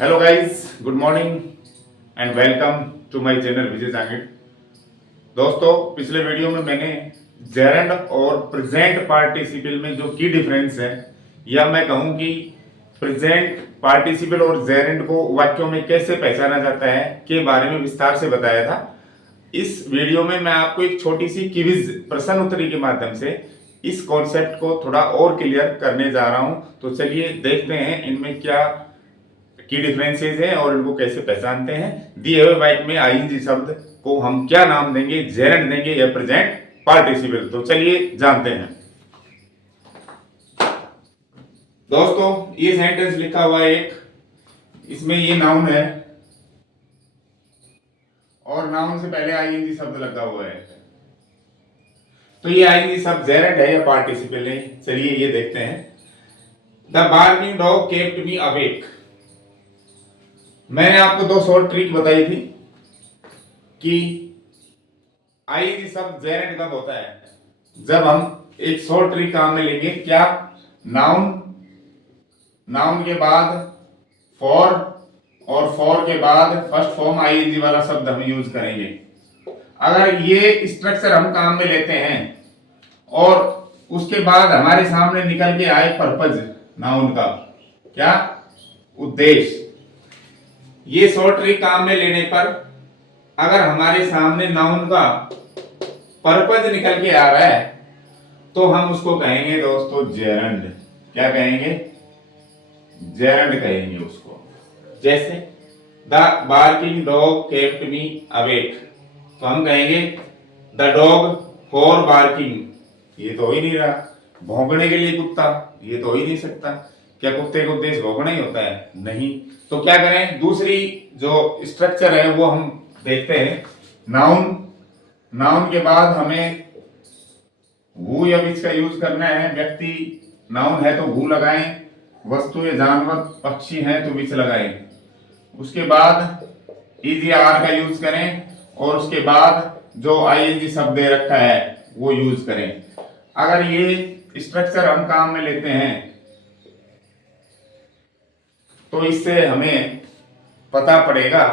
Hello guys, good morning and welcome to my channel Vijay Jangid. दोस्तों, पिछले video में मैंने जेरेंड और प्रेजेंट पार्टिसिपल में जो की डिफरेंस है, या मैं कहूं कि प्रेजेंट पार्टिसिपल और जेरेंड को वाक्यों में कैसे पहचाना जाता है के बारे में विस्तार से बताया था। इस वीडियो में मैं आपको एक छोटी सी क्विज प्रश्न उत्तरी के माध्यम से इस कॉन्सेप्ट को थोड़ा और क्लियर करने जा रहा हूं। तो चलिए देखते हैं इनमें क्या की डिफरेंसेस है और इनको कैसे पहचानते हैं। दिए हुए वाक्य में आईएनजी शब्द को हम क्या नाम देंगे, जेरेंड देंगे या प्रेजेंट पार्टिसिपल। तो चलिए जानते हैं। दोस्तों, ये सेंटेंस लिखा हुआ है एक, इसमें ये नाउन है और नाउन से पहले आईएनजी शब्द लगा हुआ है। तो ये आईएनजी शब्द जेरेंड है या पार्टिसिपल है, चलिए ये देखते हैं। The barking dog kept me awake. मैंने आपको दो शॉर्ट ट्रिक बताई थी कि आईएनजी शब्द जेरेंड कब होता है, जब हम एक शॉर्ट ट्रिक काम में लेंगे। क्या? नाउन के बाद फॉर और फॉर के बाद फर्स्ट फॉर्म आईएनजी वाला शब्द हम यूज करेंगे। अगर ये स्ट्रक्चर हम काम में लेते हैं और उसके बाद हमारे सामने निकल के आए पर्पज नाउन का, क्या उद्देश्य, ये शॉर्ट ट्रिक काम में लेने पर अगर हमारे सामने नाउन का पर्पज निकल के आ रहा है तो हम उसको कहेंगे दोस्तों जेरेंड। क्या कहेंगे? जेरेंड कहेंगे उसको। जैसे the barking dog kept me awake, तो हम कहेंगे द डॉग फॉर बार्किंग। ये तो हो ही नहीं रहा, भौंकने के लिए कुत्ता, ये तो हो ही नहीं सकता। क्या कुत्ते का उद्देश्य भौंकना ही होता है? नहीं। तो क्या करें? दूसरी जो स्ट्रक्चर है वो हम देखते हैं। नाउन के बाद हमें वो या विच का यूज करना है। व्यक्ति नाउन है तो वो लगाएं, वस्तु या जानवर पक्षी हैं तो विच लगाएं। उसके बाद इज या आर का यूज करें और उसके बाद जो आईएनजी शब्द दे रखा है वो यूज करें। अगर ये स्ट्रक्चर हम काम में लेते हैं तो इससे हमें पता पड़ेगा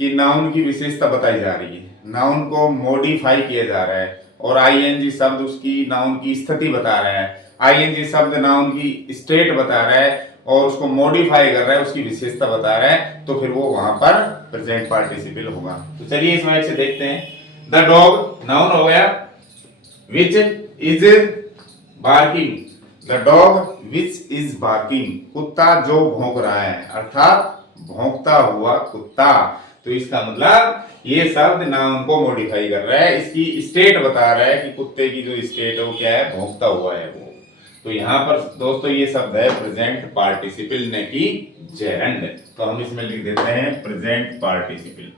कि नाउन की विशेषता बताई जा रही है, नाउन को मॉडिफाई किया जा रहा है और आईएनजी शब्द उसकी नाउन की स्थिति बता रहा है। आईएनजी शब्द नाउन की स्टेट बता रहा है और उसको मॉडिफाई कर रहा है, उसकी विशेषता बता रहा है, तो फिर वो वहां पर प्रेजेंट पार्टिसिपल होगा। तो चलिए इस वाक्य से देखते हैं। द डॉग नाउन हो गया, which is barking, the dog which is barking, कुत्ता जो भौंक रहा है, अर्थात भौंकता हुआ कुत्ता। तो इसका मतलब ये शब्द नाउन को मॉडिफाई कर रहा है, इसकी स्टेट बता रहा है कि कुत्ते की जो स्टेट है वो क्या है, भौंकता हुआ है वो। तो यहाँ पर दोस्तों ये शब्द है प्रेजेंट पार्टिसिपल, न कि जेरेंड। तो हम इसमें लिख देते हैं प्रेजेंट पार्टिसिपल।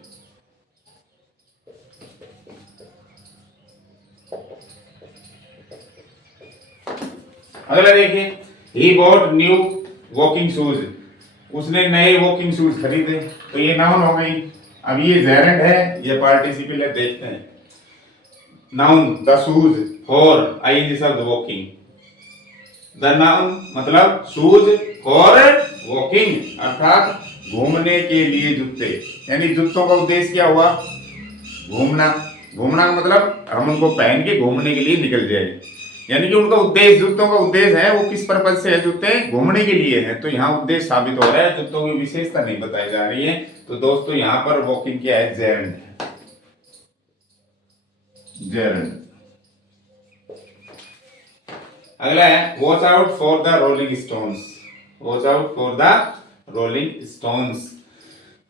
अगला देखिए, he bought new walking shoes, उसने नए वॉकिंग शूज खरीदे। तो ये नाउन हो गई। अब ये जेरेंड है, ये पार्टिसिपल है, देखते हैं। Noun the shoes, for ING शब्द वॉकिंग, द नाउन मतलब शूज फॉर वॉकिंग, अर्थात घूमने के लिए जूते। यानी जूतों का उद्देश्य क्या हुआ? घूमना। घूमना का मतलब हम उनको पहन के घूमने के लिए निकल जाए, यानी कि उनका उद्देश्य, जूतों का उद्देश्य है वो किस पर्पज से है? जूते घूमने के लिए है। तो यहाँ उद्देश्य साबित हो रहा है, जूतों की विशेषता नहीं बताई जा रही है। तो दोस्तों यहाँ पर वॉकिंग क्या है? जेरेंड। जेरेंड। अगला है watch out for the rolling stones. Watch out for the rolling stones.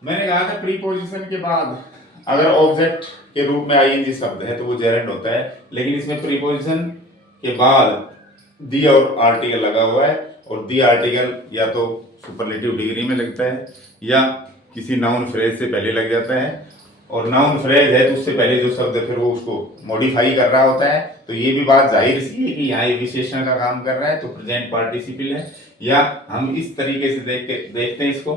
मैंने कहा था प्रीपोजिशन के बाद अगर ऑब्जेक्ट के रूप में आईएनजी शब्द है तो वो जेरेंड होता है, लेकिन इसमें प्रीपोजिशन के बाद दी और आर्टिकल लगा हुआ है, और दी आर्टिकल या तो सुपरलेटिव डिग्री में लगता है या किसी नाउन फ्रेज से पहले लग जाता है, और नाउन फ्रेज है तो उससे पहले जो शब्द है फिर वो उसको मॉडिफाई कर रहा होता है। तो ये भी बात जाहिर सी है कि यहाँ ये विशेषण का काम कर रहा है, तो प्रेजेंट पार्टिसिपल है। या हम इस तरीके से देखते हैं इसको।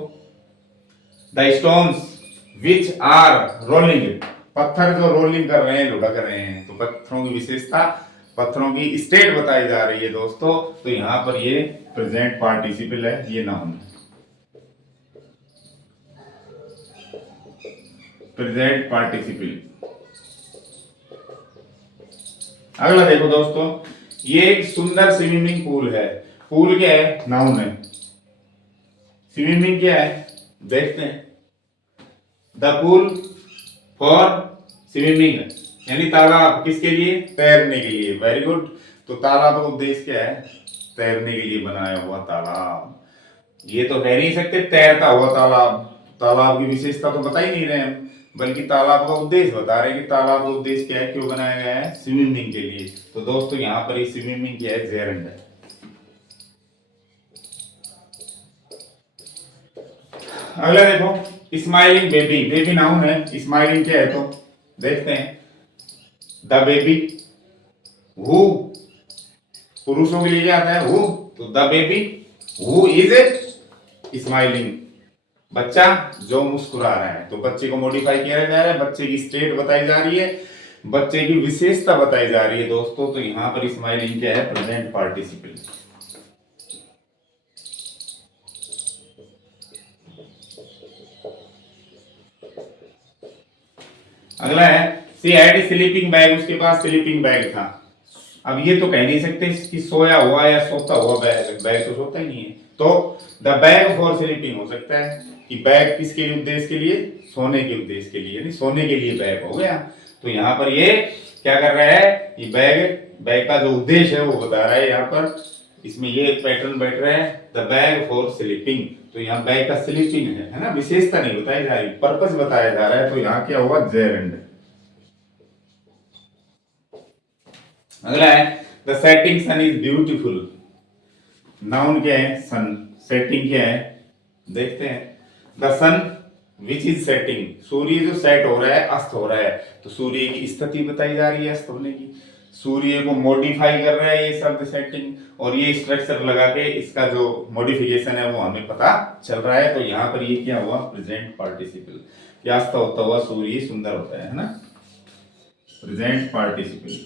The stones which are rolling, पत्थर जो रोलिंग कर रहे हैं, लुढ़क रहे हैं, तो पत्थरों की विशेषता, पत्थरों की स्टेट बताई जा रही है दोस्तों। तो यहाँ पर ये प्रेजेंट पार्टिसिपल है, ये नाउन है। Present participle. अगला देखो दोस्तों, ये एक सुंदर स्विमिंग पूल है। पूल क्या है? नाउन है। स्विमिंग क्या है? देखते हैं। द पूल फॉर स्विमिंग, यानी तालाब किसके लिए? तैरने के लिए। Very good. तो तालाब का उद्देश्य क्या है? तैरने के लिए बनाया हुआ तालाब। ये तो कह नहीं सकते तैरता हुआ तालाब, तालाब की विशेषता तो बता ही नहीं रहे हम, बल्कि तालाब का उद्देश्य बता रहे हैं कि तालाब का उद्देश्य क्या है, क्यों बनाया गया है? स्विमिंग के लिए। तो दोस्तों यहाँ पर स्विमिंग क्या है? जेरेंड है। अगला देखो, स्माइलिंग बेबी। बेबी नाउन है, स्माइलिंग क्या है? तो देखते हैं। द बेबी, हु पुरुषों के लिए क्या आता है? हु। तो the baby who is smiling, बच्चा जो मुस्कुरा रहा है। तो बच्चे को मॉडिफाई किया जा रहा है, बच्चे की स्टेट बताई जा रही है, बच्चे की विशेषता बताई जा रही है दोस्तों। तो यहां पर स्माइलिंग क्या है? Present participle. अगला है सी हैड स्लीपिंग बैग, उसके पास स्लीपिंग बैग था। अब ये तो कह नहीं सकते कि सोया हुआ या सोता हुआ बैग, बैग तो सोता ही नहीं है। तो द बैग फॉर स्लीपिंग हो सकता है कि बैग किसके लिए? उद्देश्य के लिए, सोने के उद्देश्य के लिए, यानी सोने के लिए बैग हो गया। तो यहाँ पर ये क्या कर रहा है? ये बैग का जो उद्देश्य है वो बता रहा है यहाँ पर। इसमें ये पैटर्न बैठ रहा है, द बैग फॉर स्लीपिंग। तो यहाँ बैग का स्लीपिंग है ना, विशेषता नहीं बताई जा रही, पर्पस बताया जा रहा है। तो यहाँ क्या हुआ? जेरेंड। अगला है the setting sun is beautiful. Noun क्या है? सन। सेटिंग क्या है? देखते हैं। The sun which is setting, सूर्य जो सेट हो रहा है, अस्त हो रहा है। तो सूर्य की स्थिति बताई जा रही है अस्त होने की। सूर्य को मॉडिफाई कर रहा है ये शब्द सेटिंग, और ये स्ट्रक्चर लगा के इसका जो मॉडिफिकेशन है वो हमें पता चल रहा है। तो यहाँ पर ये क्या हुआ? Present participle. क्या अस्त होता हुआ सूर्य सुंदर होता है ना, present participle.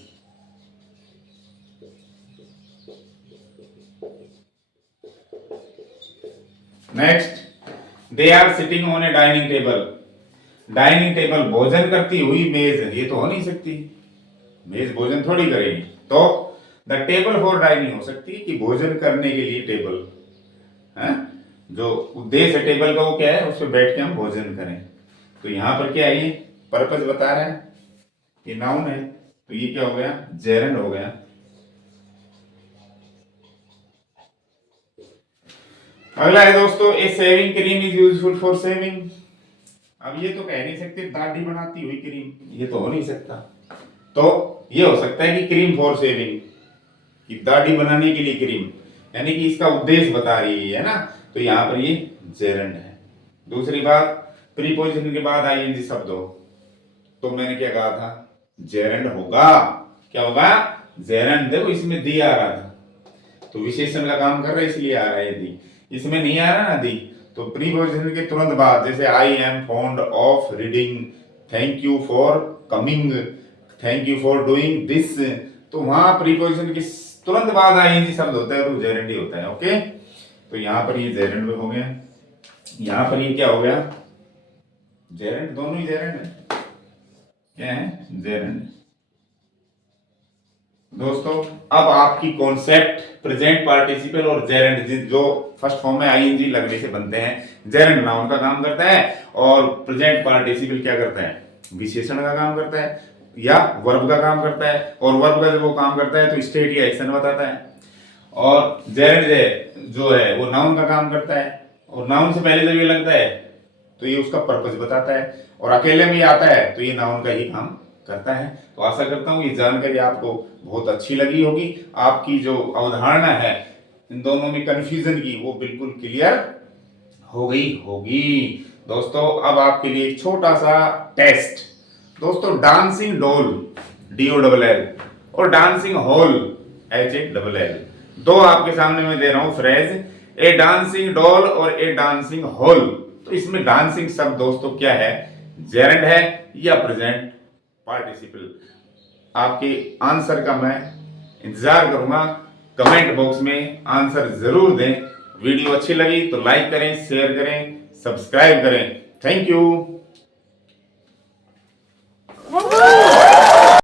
Next, they are sitting on a dining table. Dining table, भोजन करती हुई मेज। ये तो हो नहीं सकती, मेज भोजन थोड़ी करेगी। तो द टेबल फॉर डाइनिंग हो सकती है कि भोजन करने के लिए टेबल है, जो उद्देश्य है टेबल का वो क्या है? उस पर बैठ के हम भोजन करें। तो यहां पर क्या है? ये पर्पस बता रहा है, ये नाउन है। तो ये क्या हो गया? जेरेंड हो गया। अगला है दोस्तों, a shaving cream is useful for shaving. अब ये तो कह नहीं सकते दाढ़ी बनाती हुई क्रीम, ये तो हो नहीं सकता। तो ये हो सकता है कि क्रीम फॉर शेविंग, कि दाढ़ी बनाने के लिए क्रीम, यानी कि इसका उद्देश्य बता रही है ना। तो यहाँ पर ये जेरेंड है। दूसरी बात, प्रीपोजिशन के बाद आईएनजी शब्द हो तो मैंने क्या कहा था? जेरेंड होगा। क्या होगा? जेरेंड। देखो इसमें दी आ रहा था, तो विशेषण का काम कर रहा है इसलिए आ रहा है दी। इसमें नहीं आ रहा ना दी, तो प्रीपोजिशन के तुरंत बाद, जैसे I am fond of reading, thank you for coming, thank you for doing this, तो वहां प्रीपोजिशन के तुरंत बाद आईएनजी शब्द होता है तो जेरेंड ही होता है। ओके, तो यहां पर ये जेरेंड हो गया, यहां पर ये क्या हो गया? जेरेंड। दोनों ही जेरेंड है। क्या है? जेरेंड। दोस्तों अब आपकी कॉन्सेप्ट प्रेजेंट पार्टिसिपल और जेरेंड, जो फर्स्ट फॉर्म में आईएनजी लगने से बनते हैं। जेरेंड नाउन का काम करता है और प्रेजेंट पार्टिसिपल क्या करता है? विशेषण का काम करता है या वर्ब का काम करता है। और वर्ब का जब वो काम करता है तो स्टेट या एक्शन बताता है। और जेरेंड जो है वो नाउन का काम करता है, और नाउन से पहले जब ये लगता है तो ये उसका पर्पस बताता है, और अकेले में ये आता है तो ये नाउन का ही काम करता है। तो आशा करता हूँ ये जानकारी आपको बहुत अच्छी लगी होगी। आपकी जो अवधारणा है इन दोनों में कन्फ्यूजन की, वो बिल्कुल क्लियर हो गई होगी। दोस्तों अब आपके लिए एक छोटा सा टेस्ट। दोस्तों डांसिंग डॉल, DOLL, और डांसिंग हॉल, HALL, दो आपके सामने मैं दे रहा हूं फ्रेज, ए डांसिंग डॉल और ए डांसिंग हॉल। तो इसमें डांसिंग शब्द दोस्तों क्या है? जेरेंड है या प्रेजेंट पार्टिसिपल? आपके आंसर का मैं इंतजार करूंगा। कमेंट बॉक्स में आंसर जरूर दें। वीडियो अच्छी लगी तो लाइक करें, शेयर करें, सब्सक्राइब करें। Thank you.